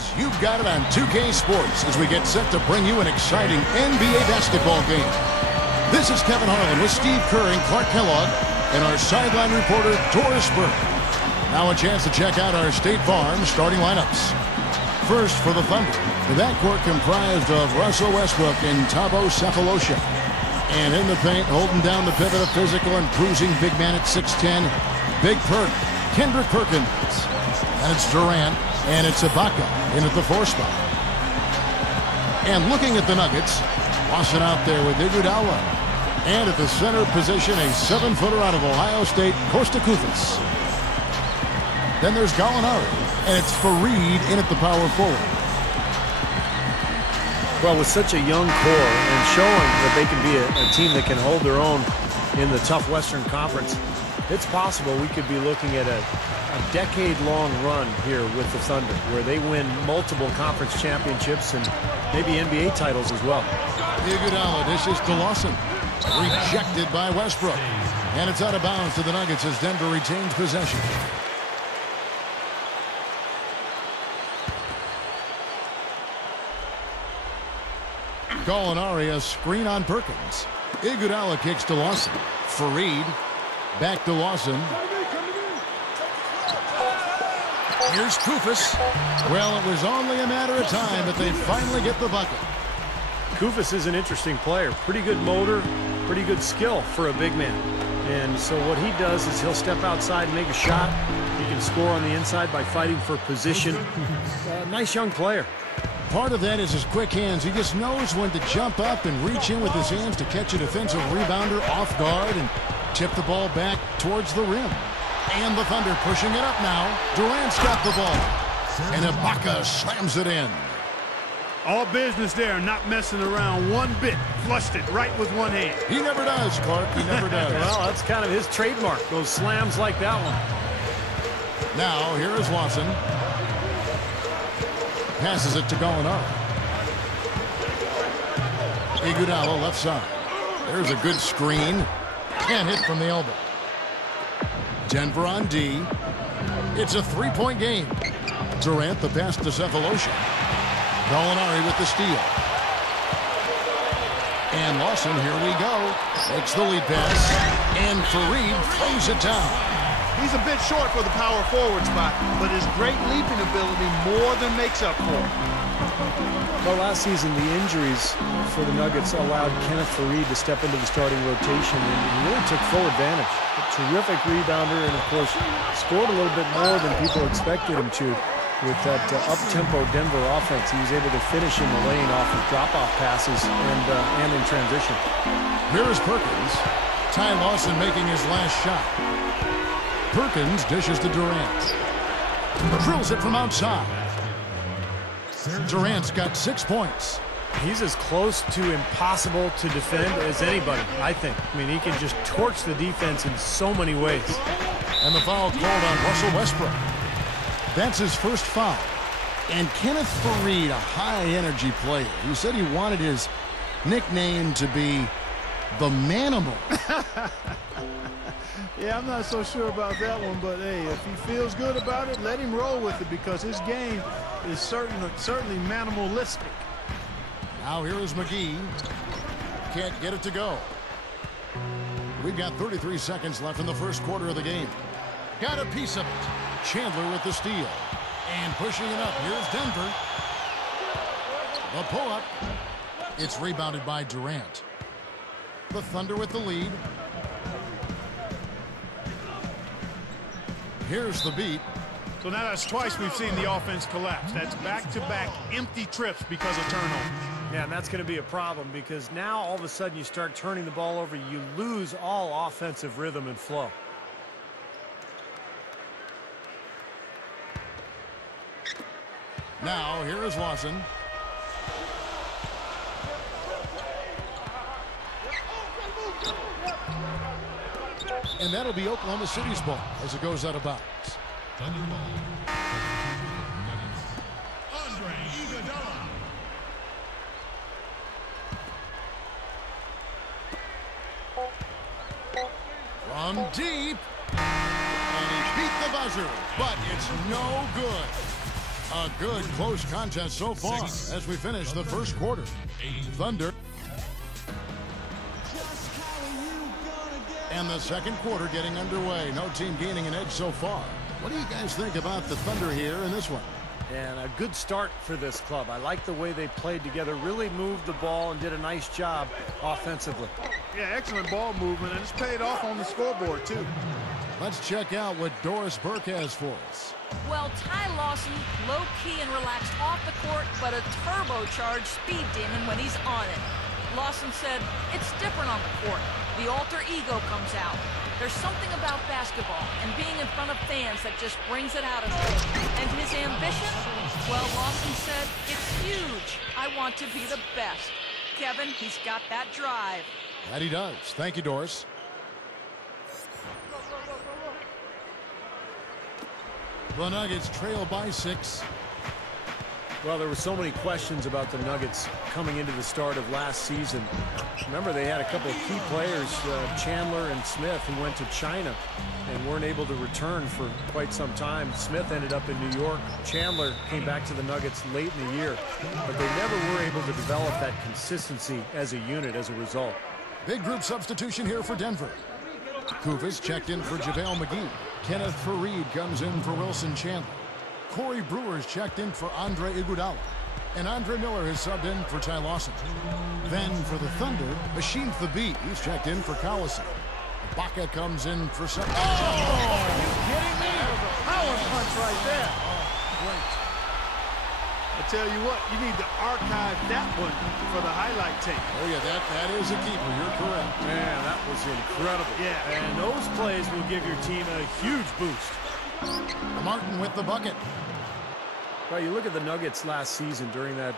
fans, you've got it on 2K Sports as we get set to bring you an exciting NBA basketball game. This is Kevin Harlan with Steve Kerr and Clark Kellogg and our sideline reporter, Doris Burke. Now a chance to check out our State Farm starting lineups. First for the Thunder, the backcourt comprised of Russell Westbrook and Thabo Sefolosha. And in the paint, holding down the pivot, a physical and cruising big man at 6'10", Big Perk, Kendrick Perkins. And it's Durant, and it's Ibaka in at the 4 spot. And looking at the Nuggets, Lawson out there with Iguodala. And at the center position, a 7-footer out of Ohio State, Kosta Koufos. Then there's Gallinari, and it's Fareed in at the power forward. Well, with such a young core and showing that they can be a team that can hold their own in the tough Western Conference, it's possible we could be looking at a decade-long run here with the Thunder, where they win multiple conference championships and maybe NBA titles as well. Iguodala dishes to Lawson. Rejected by Westbrook. And it's out of bounds to the Nuggets as Denver retains possession. Gallinari, a screen on Perkins. Iguodala kicks to Lawson. Fareed back to Lawson. Here's Koufos. Well, it was only a matter of time that they finally get the bucket. Koufos is an interesting player. Pretty good motor, pretty good skill for a big man. And so what he does is he'll step outside and make a shot. He can score on the inside by fighting for position. Nice young player. Part of that is his quick hands. He just knows when to jump up and reach in with his hands to catch a defensive rebounder off guard and tip the ball back towards the rim. And the Thunder pushing it up now. Durant's got the ball. And Ibaka slams it in. All business there, not messing around one bit. Flushed it right with one hand. He never does, Clark. He never does. Well, that's kind of his trademark, those slams like that one. Now, here is Lawson. Passes it to Gallinari. Iguodala left side. There's a good screen. Can't hit from the elbow. Denver on D. It's a 3-point game. Durant the pass to Sefolosha. Gallinari with the steal. And Lawson, here we go. Takes the lead pass. And Fareed throws it down. He's a bit short for the power forward spot, but his great leaping ability more than makes up for it. Well, last season, the injuries for the Nuggets allowed Kenneth Fareed to step into the starting rotation, and he really took full advantage. A terrific rebounder, and of course, scored a little bit more than people expected him to. With that up-tempo Denver offense, he was able to finish in the lane off of drop-off passes and in transition. Here is Perkins. Ty Lawson making his last shot. Perkins dishes to Durant. Drills it from outside. Durant's got 6 points. He's as close to impossible to defend as anybody, I think. I mean, he can just torch the defense in so many ways. And the foul called on Russell Westbrook. That's his first foul. And Kenneth Fareed, a high-energy player, who said he wanted his nickname to be the Manimal. Yeah, I'm not so sure about that one, but hey, if he feels good about it, let him roll with it because his game is certainly manimalistic. Now here is McGee. Can't get it to go. We've got 33 seconds left in the first quarter of the game. Got a piece of it. Chandler with the steal. And pushing it up. Here's Denver. The pull-up. It's rebounded by Durant. The Thunder with the lead. Here's the beat. So now that's twice we've seen the offense collapse. That's back-to-back empty trips because of turnovers. Yeah, and that's going to be a problem because now all of a sudden you start turning the ball over, you lose all offensive rhythm and flow. Now, here is Lawson. And that'll be Oklahoma City's ball as it goes out of bounds. From deep. And he beat the buzzer, but it's no good. A good close contest so far as we finish the first quarter. Thunder. And the second quarter getting underway. No team gaining an edge so far. What do you guys think about the Thunder here in this one? And a good start for this club. I like the way they played together, really moved the ball and did a nice job offensively. Yeah, excellent ball movement, and it's paid off on the scoreboard, too. Let's check out what Doris Burke has for us. Well, Ty Lawson, low-key and relaxed off the court, but a turbocharged speed demon when he's on it. Lawson said, it's different on the court. The alter ego comes out. There's something about basketball and being in front of fans that just brings it out of him. And his ambition? Well, Lawson said, it's huge. I want to be the best. Kevin, he's got that drive. That he does. Thank you, Doris. The Nuggets trail by 6. Well, there were so many questions about the Nuggets coming into the start of last season. Remember, they had a couple of key players, Chandler and Smith, who went to China and weren't able to return for quite some time. Smith ended up in New York. Chandler came back to the Nuggets late in the year, but they never were able to develop that consistency as a unit as a result. Big group substitution here for Denver. Kuvas checked in for JaVale McGee. Kenneth Faried comes in for Wilson Chandler. Corey Brewer's checked in for Andre Iguodala. And Andre Miller has subbed in for Ty Lawson. Then for the Thunder, Machine Thabit, he's checked in for Collison. Baca comes in for some. Oh! Are you kidding me? That was a power punch right there. Great. I tell you what, you need to archive that one for the highlight tape. Oh, yeah, that is a keeper. You're correct. Man, that was incredible. Yeah. And those plays will give your team a huge boost. Martin with the bucket. Well, you look at the Nuggets last season during that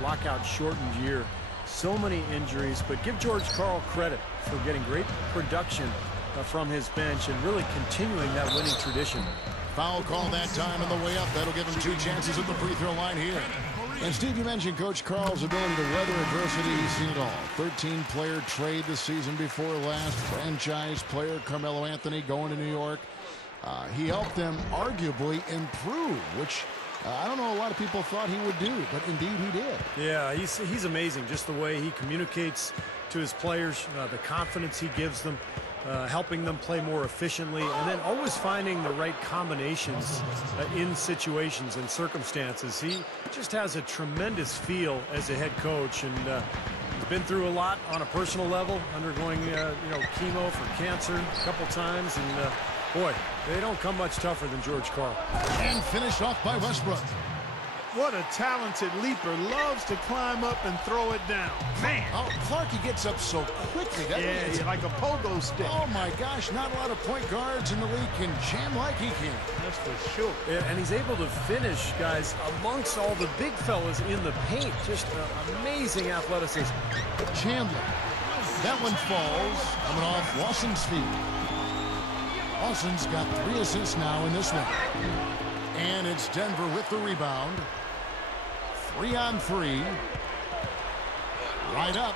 lockout-shortened year. So many injuries, but give George Karl credit for getting great production from his bench and really continuing that winning tradition. Foul call that time on the way up. That'll give him 2 chances at the free throw line here. And Steve, you mentioned Coach Karl's ability to weather adversity. He's seen it all. 13-player trade the season before last. Franchise player Carmelo Anthony going to New York. He helped them arguably improve, which I don't know a lot of people thought he would do, but indeed he did. Yeah, he's amazing. Just the way he communicates to his players, the confidence he gives them, helping them play more efficiently, and then always finding the right combinations in situations and circumstances. He just has a tremendous feel as a head coach, and he's been through a lot on a personal level, undergoing chemo for cancer a couple times, and boy, they don't come much tougher than George Karl. And finished off by Westbrook. What a talented leaper. Loves to climb up and throw it down. Man. Oh, Clarkie gets up so quickly. Yeah, like a pogo stick. Oh, my gosh. Not a lot of point guards in the league can jam like he can. That's for sure. Yeah, and he's able to finish, guys, amongst all the big fellas in the paint. Just amazing athleticism. Chandler. That one falls. Coming off Lawson's feet. Lawson's got 3 assists now in this one. And it's Denver with the rebound. 3-on-3. Right up.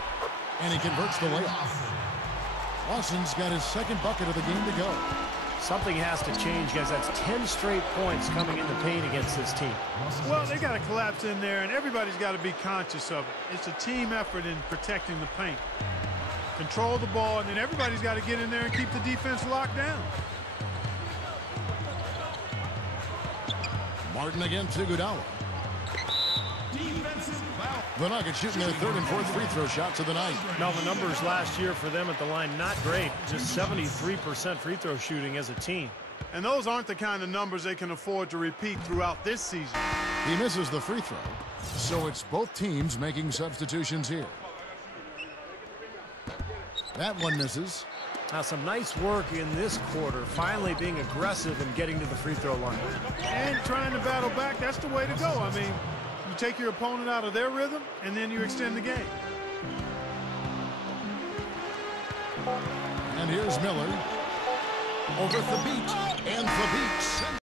And he converts the layup. Lawson's got his second bucket of the game to go. Something has to change, guys. That's 10 straight points coming in the paint against this team. Well, they got to collapse in there, and everybody's got to be conscious of it. It's a team effort in protecting the paint. Control the ball, and then everybody's got to get in there and keep the defense locked down. Martin against Iguodala. The Nuggets shooting their 3rd and 4th free throw shots of the night. Now, the numbers last year for them at the line, not great. Just 73% free throw shooting as a team. And those aren't the kind of numbers they can afford to repeat throughout this season. He misses the free throw, so it's both teams making substitutions here. That one misses. Now, some nice work in this quarter, finally being aggressive and getting to the free throw line. And trying to battle back, that's the way to go. I mean, you take your opponent out of their rhythm, and then you extend the game. And here's Miller. Over Thabit, and Thabit sends